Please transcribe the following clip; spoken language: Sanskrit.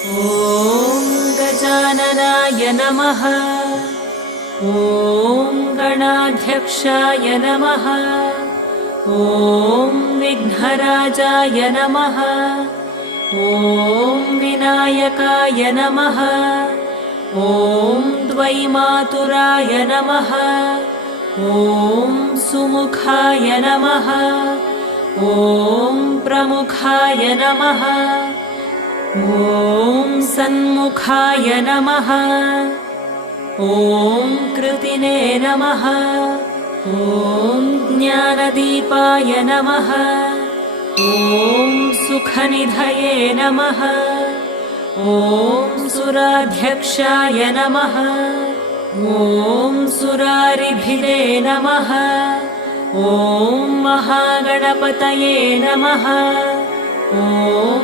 ॐ गजाननाय नमः। ॐ गणाध्यक्षाय नमः। ॐ विघ्नराजाय नमः। ॐ विनायकाय नमः। ॐ द्वैमातुराय नमः। ॐ सुमुखाय नमः। ॐ प्रमुखाय नमः। ॐ सन्मुखाय नमः। ॐ कृतिने नमः। ॐ ज्ञानदीपाय नमः। ॐ सुखनिधये नमः। ॐ सुराध्यक्षाय नमः। ॐ सुरारिभिरे नमः। ॐ महागणपतये नमः। ॐ